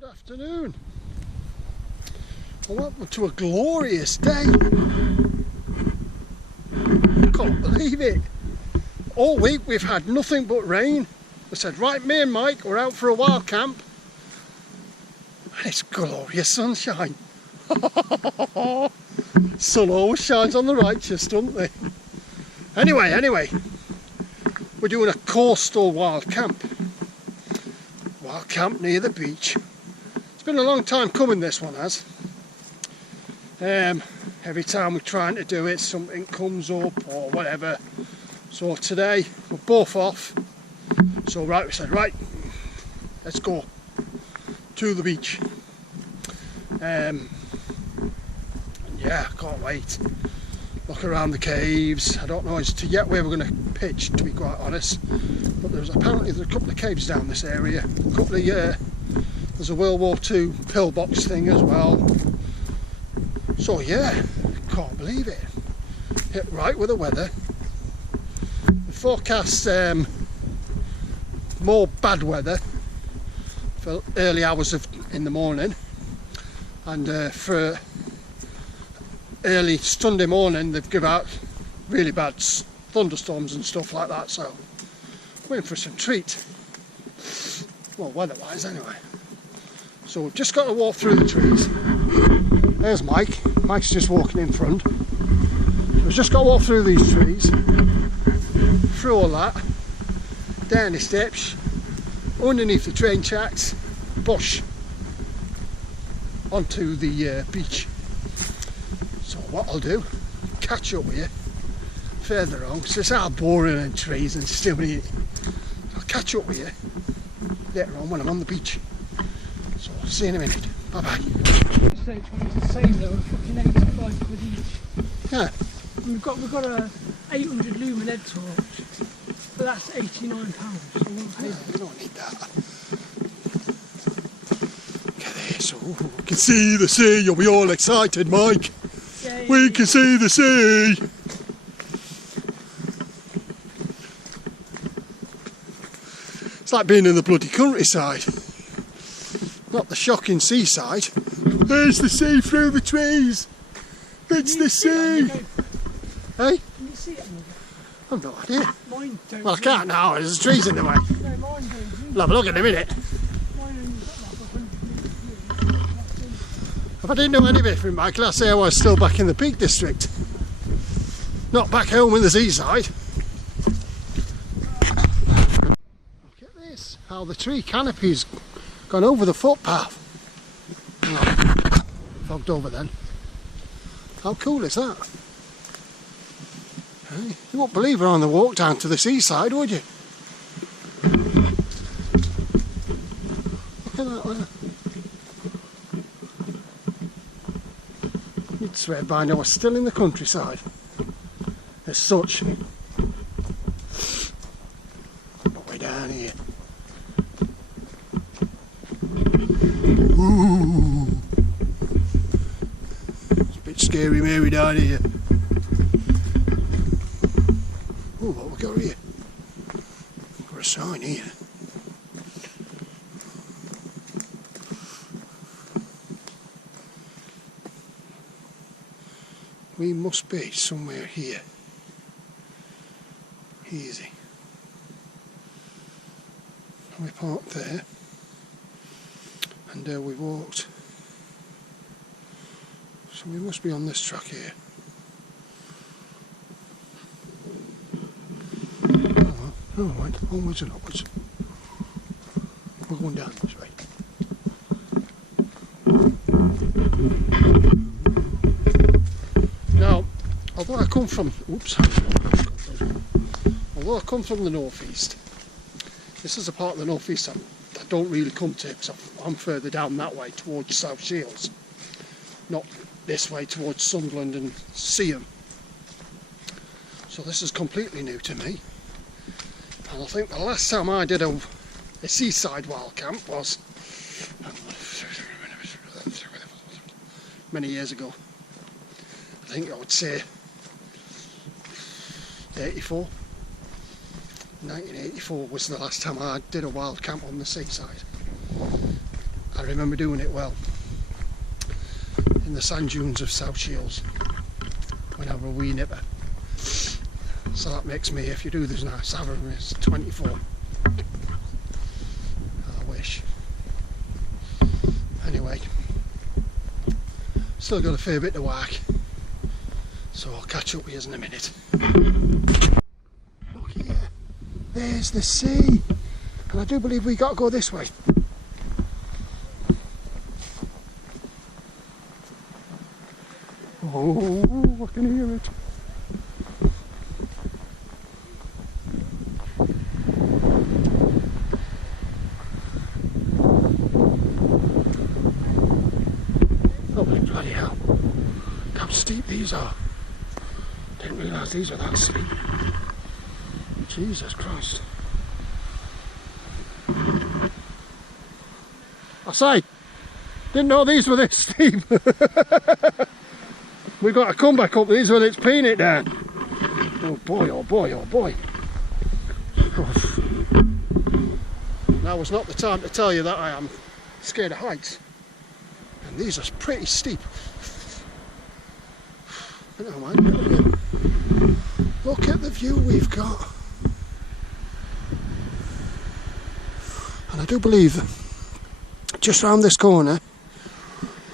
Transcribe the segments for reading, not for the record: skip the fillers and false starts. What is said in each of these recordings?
Good afternoon. Well, welcome to a glorious day. Can't believe it. All week we've had nothing but rain. I said, right, me and Mike, we're out for a wild camp. And it's glorious sunshine. Sun always shines on the righteous, doesn't they? Anyway, we're doing a coastal wild camp. Wild camp near the beach. It's been a long time coming, this one has. Every time we're trying to do it, something comes up or whatever. So today we're both off. So we said, right, let's go to the beach. Yeah, I can't wait. Look around the caves. I don't know as to yet where we're going to pitch, to be quite honest. But there's a couple of caves down this area. There's a World War II pillbox thing as well. So yeah, can't believe it. Hit right with the weather. The forecast more bad weather for early hours in the morning, and for early Sunday morning they've given out really bad thunderstorms and stuff like that. So we're in for some treat. Well, weather-wise anyway. So we've just got to walk through the trees. There's Mike. Mike's just walking in front. We've just got to walk through these trees, through all that, down the steps, underneath the train tracks, bush, onto the beach. So what I'll do, catch up with you further on, because it's all boring and trees and still in it. I'll catch up with you later on when I'm on the beach. So I'll see you in a minute. Bye bye. Yeah. We've got a 800 lumen head torch, but that's £89. So I won't pay that. We don't need that. Look at this. Oh, we can see the sea. You'll be all excited, Mike. Yeah, We can see the sea. It's like being in the bloody countryside. Not the shocking seaside. There's the sea through the trees. It's the sea. Hey? Can you see it? I've no idea. Mine don't. Well, I can't now. There's trees in the way. No, mine don't. We'll have a look in a minute. Mine only got like 100 meters. If I didn't know any different, Michael, I'd say I was still back in the Peak District. Not back home in the seaside. Look at this. How the tree canopy's gone over the footpath. Oh, fogged over then. How cool is that? Hey, you won't believe we're on the walk down to the seaside, would you? Look at that there. You'd swear by now we're still in the countryside. As such. But we're down here. Ooh. It's a bit scary Mary down here. Oh, what we got here? We've got a sign here. We must be somewhere here. Easy. And we parked there. And we walked. So we must be on this track here. Oh, right, onwards and upwards. We're going down this way. Now, although I come from the northeast, this is a part of the northeast I don't really come to, because I'm further down that way towards South Shields, not this way towards Sunderland and Seaham. So this is completely new to me. And I think the last time I did a seaside wild camp was many years ago. I think I would say 1984 was the last time I did a wild camp on the seaside. I remember doing it well in the sand dunes of South Shields when I was a wee nipper. So that makes me, if you do this now, Savern is 24. I wish. Anyway, still got a fair bit to work, so I'll catch up with you in a minute. Look here, there's the sea, and I do believe we got to go this way. Oh, I can hear it. Oh, bloody hell. How steep these are. Didn't realise these are that steep. Jesus Christ. I say, didn't know these were this steep. We've got to come back up these when it's peeing it down. Oh boy, oh boy, oh boy. Oof. Now is not the time to tell you that I am scared of heights. And these are pretty steep. But never mind. Look at the view we've got. And I do believe that just round this corner,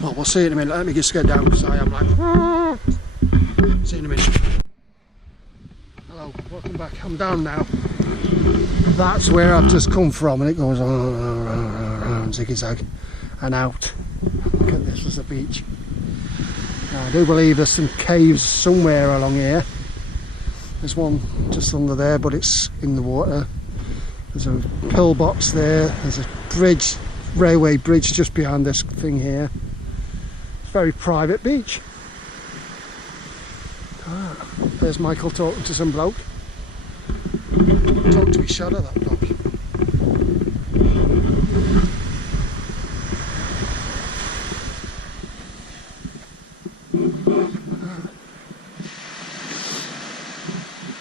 well, we'll see in a minute. Let me just get down because I am like, see you in a minute. Hello, welcome back. I'm down now. That's where I've just come from, and it goes on, ziggy zag and out. Look at this, there's a beach. Now, I do believe there's some caves somewhere along here. There's one just under there, but it's in the water. There's a pillbox there. There's a bridge, railway bridge just behind this thing here. Very private beach. There's Michael talking to some bloke. Talk to his shadow, that bloke.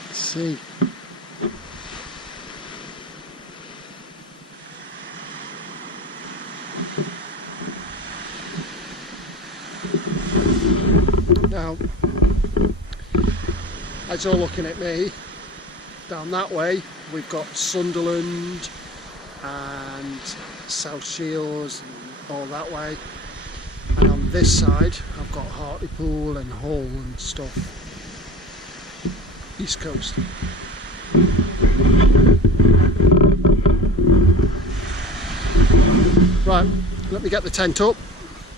Let's see. Now, as you're looking at me, down that way we've got Sunderland and South Shields and all that way, and on this side I've got Hartlepool and Hull and stuff, East Coast. Right, let me get the tent up,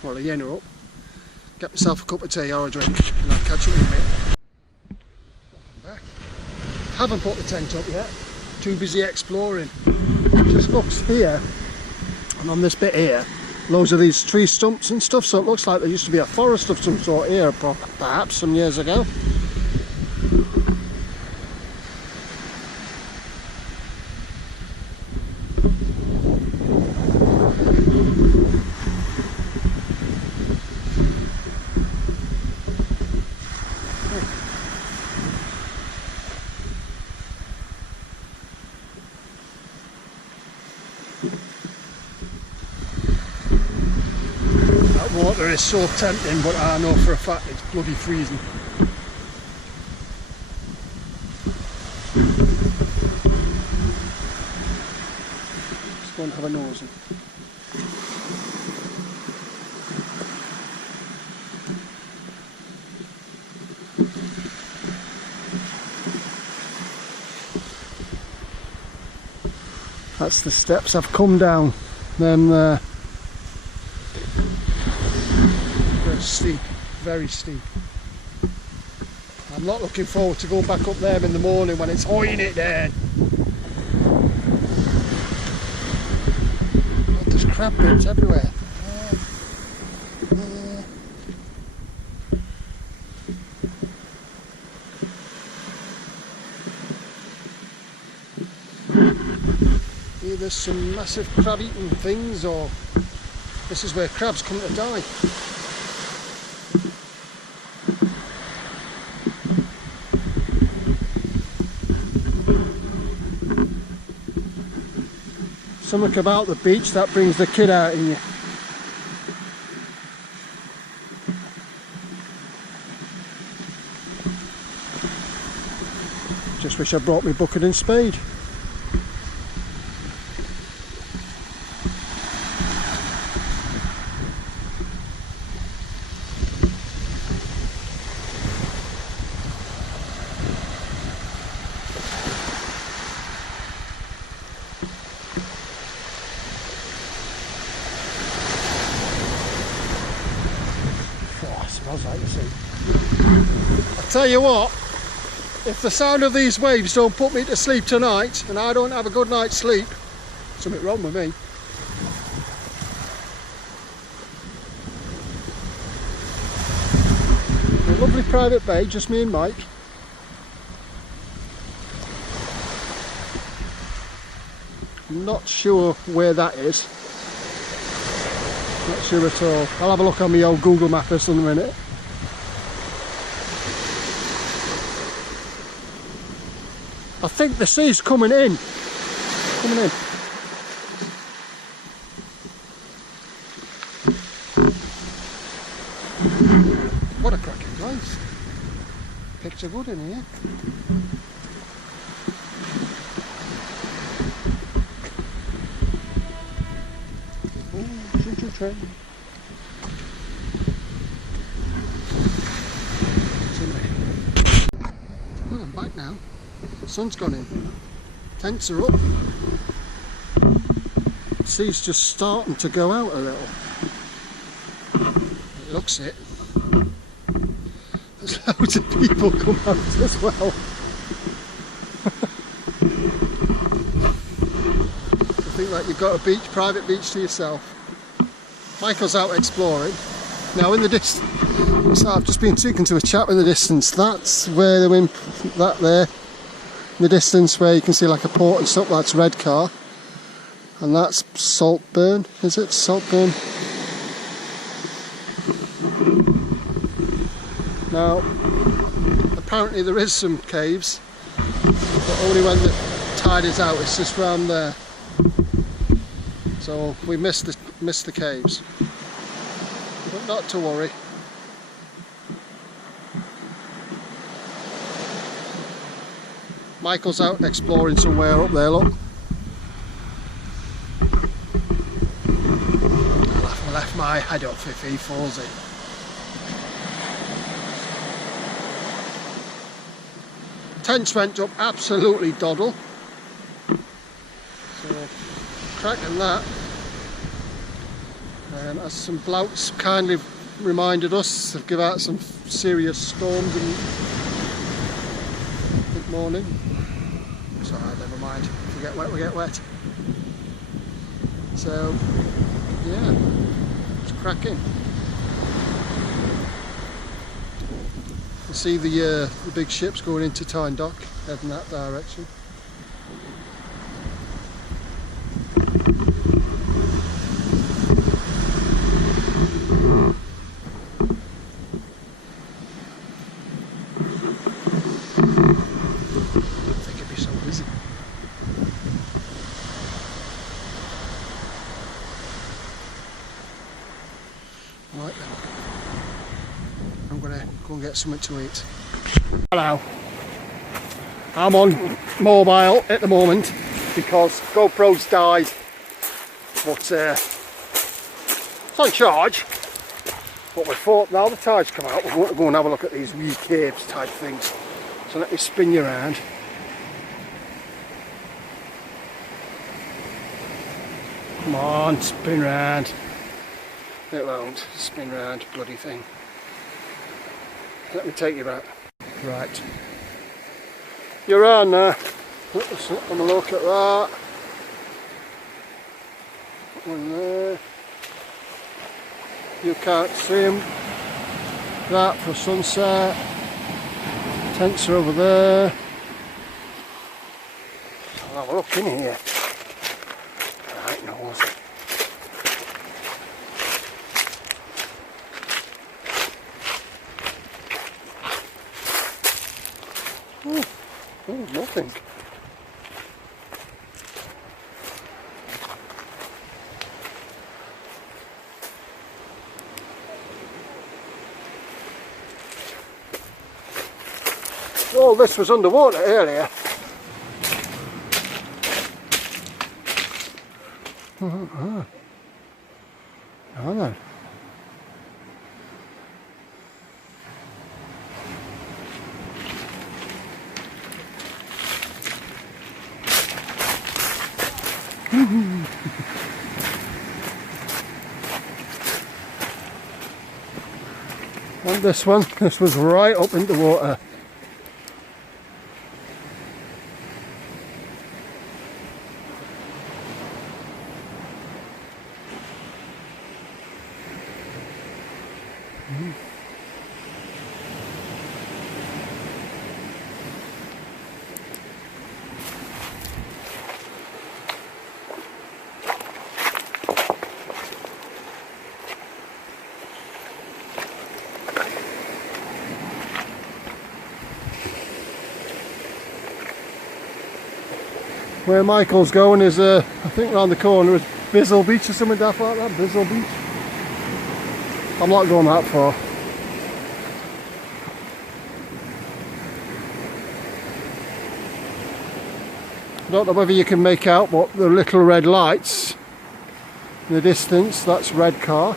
or the yen up, get myself a cup of tea or a drink, and I'll catch you in a minute. Back. Haven't put the tent up yet, too busy exploring. It just looks here, and on this bit here, loads of these tree stumps and stuff, so it looks like there used to be a forest of some sort here, perhaps some years ago. That water is so tempting, but I know for a fact it's bloody freezing. Just go and have a nose in. That's the steps I've come down. Then they're steep, very steep. I'm not looking forward to going back up there in the morning when it's hoying it down. Oh, there's crab bits everywhere. Either some massive crab eating things, or this is where crabs come to die. Something about the beach that brings the kid out in you. Just wish I brought me bucket and spade. Smells like the sea. I tell you what, if the sound of these waves don't put me to sleep tonight and I don't have a good night's sleep, something wrong with me. A lovely private bay, just me and Mike. I'm not sure where that is. Not sure at all. I'll have a look on my old Google map in a minute. I think the sea's coming in. Coming in. What a cracking place. Picture good in here. Train. Well, I'm back now. The sun's gone in. Tents are up. The sea's just starting to go out a little. It looks it. There's loads of people come out as well. I think that you've got a beach, private beach to yourself. Michael's out exploring. Now in the distance, so I've just been speaking to a chap in the distance. That's where the wind, that there, in the distance where you can see like a port and stuff, that's Redcar. And that's Saltburn, is it? Saltburn. Now, apparently there is some caves, but only when the tide is out, it's just round there. So we missed the caves, but not to worry. Michael's out exploring somewhere up there, look. I left my head up if he falls in. Tents went up absolutely doddle. So cracking that. As some blouts kindly reminded us, they've given out some serious storms in the morning. It's alright, never mind. If we get wet, we get wet. So, yeah, it's cracking. You see the big ships going into Tyne Dock, heading that direction. Right then, I'm going to go and get something to eat. Hello, I'm on mobile at the moment because GoPro's died, but it's on charge. But we thought now the tide's come out, we're going to go and have a look at these wee caves type things. So let me spin you around. Come on, spin round. It won't spin round, bloody thing. Let me take you back. Right. You're on now. Let's have a look at that. One there. You can't see them. That for sunset. Tents are over there. I'll have a look in here. Right, nose. Oh, nothing. all this was underwater earlier. Oh no. And this was right up in the water. Where Michael's going is, I think round the corner is Bizzle Beach or something daft like that. Bizzle Beach. I'm not going that far. I don't know whether you can make out what the little red lights in the distance. That's red car.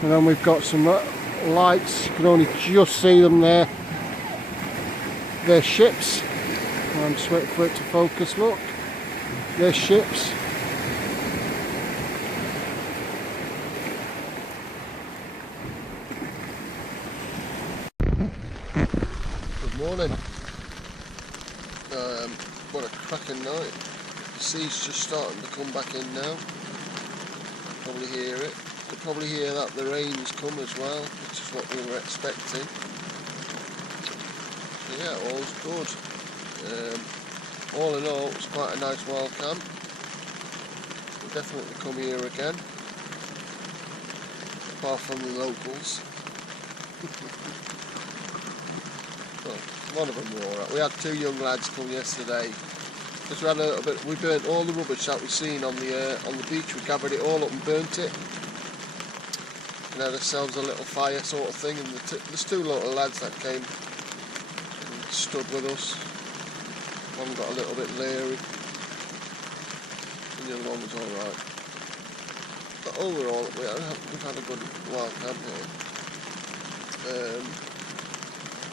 And then we've got some lights. You can only just see them there. They're ships. I'm just waiting for it to focus, look. There's ships. Good morning. What a cracking night. The sea's just starting to come back in now. Probably hear it. You'll probably hear that the rain's come as well, which is what we were expecting. So yeah, all's good. All in all, it was quite a nice wild camp. We'll definitely come here again, apart from the locals. Well, one of them were alright. We had 2 young lads come yesterday. Because we had a little bit. We burnt all the rubbish that we seen on the beach. We gathered it all up and burnt it, and had ourselves a little fire sort of thing. And there's 2 little lads that came and stood with us. One got a little bit leery, and the other one was alright. But overall, we've had a good wild camp here.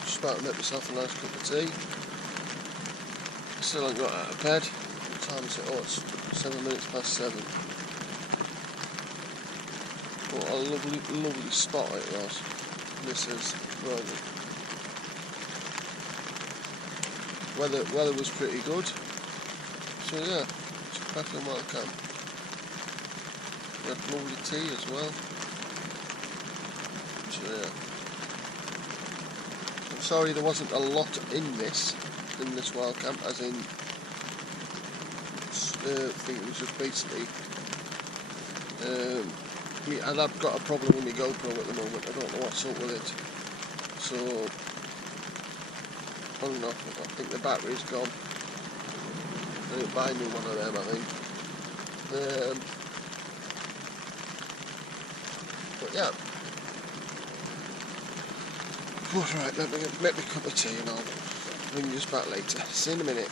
Just about to make myself a nice cup of tea. Still haven't got out of bed. What time is it? Oh, it's 7 minutes past 7. What a lovely, lovely spot it was. This is right. Weather was pretty good, so yeah, it's a cracking wild camp. We had lovely tea as well, so yeah. I'm sorry there wasn't a lot in this wild camp, as in, I think it was just basically, and I've got a problem with my GoPro at the moment. I don't know what's up with it, so I don't know, I think the battery's gone. I need to buy a new one of them, I think. But yeah. Alright, let me make me a cup of tea and I'll ring you back later. See you in a minute.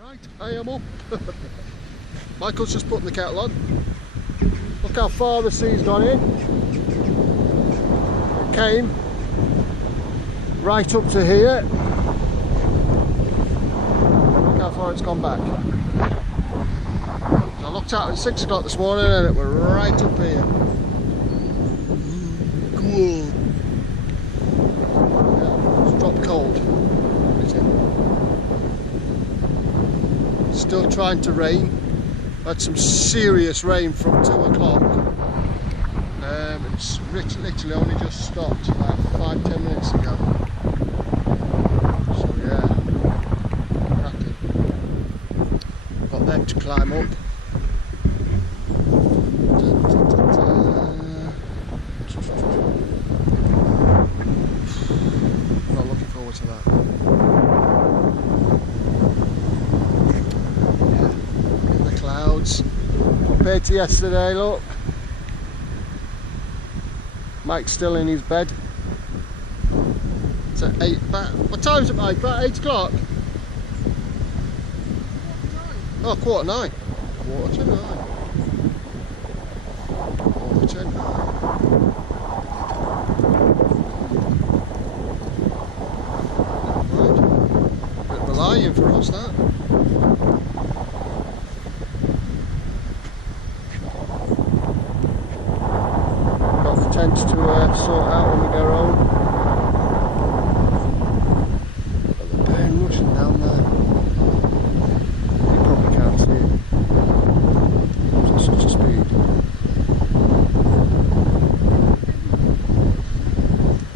Right, I am up. Michael's just putting the kettle on. Look how far the sea's gone in. It came right up to here. Look how far it's gone back. So I looked out at 6 o'clock this morning and it was right up here. Cool. Yeah, it's dropped cold. Still trying to rain. Had some serious rain from 2 o'clock. It's literally only just stopped like 5-10 minutes ago. So yeah, cracking. Got them to climb up. I'm not looking forward to that. Yeah, in the clouds. Compared to yesterday, look. Mike's still in his bed. It's at 8, what time's it, Mike? About 8 o'clock? Oh, 8:45. 8:45. 9:10. Right. Bit of a lie-in for us, that. Got the tents to sort out when we go home. Got the burn rushing down there. You probably can't see it. It's at such a speed.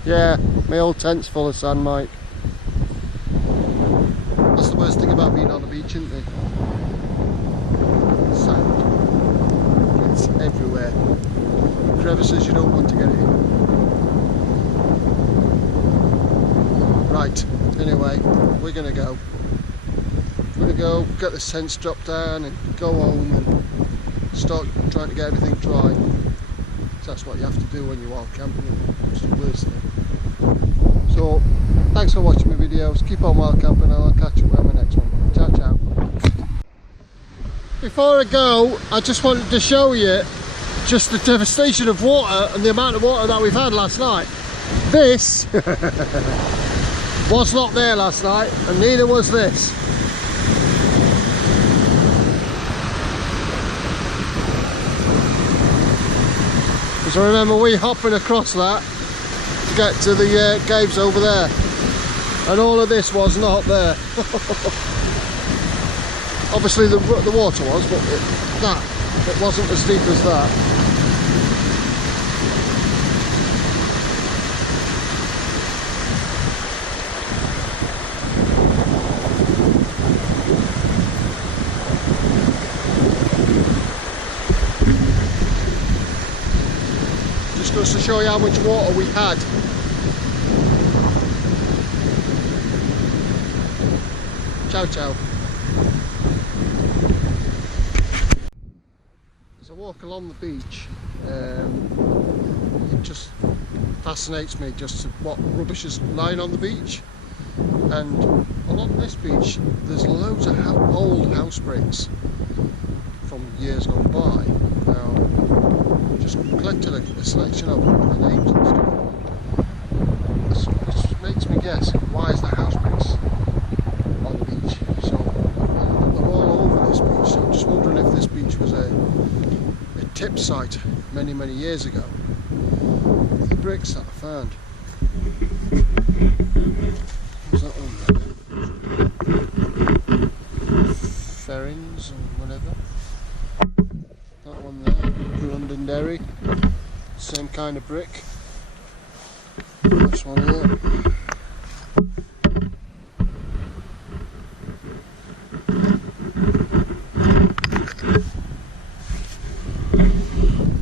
Yeah, my old tent's full of sand, Mike. That's the worst thing about being on the beach, isn't it? Sand. It's everywhere. Crevices you don't want to get it in. Right, anyway, we're going to go. We're going to go get the tents dropped down and go home and start trying to get everything dry. That's what you have to do when you're wild camping. It's the worst thing. So, thanks for watching my videos. Keep on wild camping and I'll catch you on my next one. Ciao, ciao. Before I go, I just wanted to show you just the devastation of water and the amount of water that we've had last night. This was not there last night, and neither was this. Because I remember we hopping across that to get to the caves over there, and all of this was not there. Obviously the water was, but it wasn't as deep as that. Just goes to show you how much water we had. Ciao, ciao. As I walk along the beach, it just fascinates me just what rubbish is lying on the beach. And along this beach, there's loads of old house bricks from years gone by. Now, just collected a selection of the names and stuff. Which makes me guess, why is the house bricks on the beach? So they're all over this beach. So I'm just wondering if this beach was a tip site many years ago. The bricks that I found. What's that one there? Ferrings and whatever. That one there, Londonderry. Same kind of brick. This one here.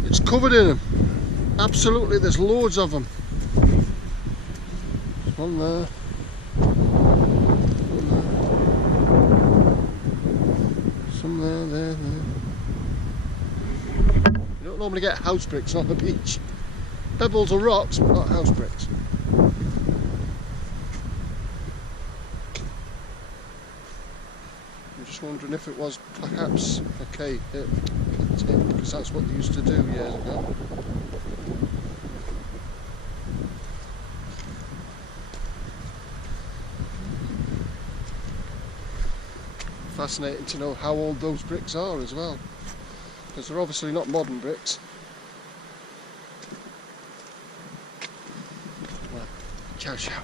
It's covered in them. Absolutely, there's loads of them. There's one there. Some there. You don't normally get house bricks on the beach. Pebbles or rocks, but not house bricks. I'm just wondering if it was perhaps a tip, because that's what they used to do years ago. Fascinating to know how old those bricks are as well, because they're obviously not modern bricks. Well, ciao ciao.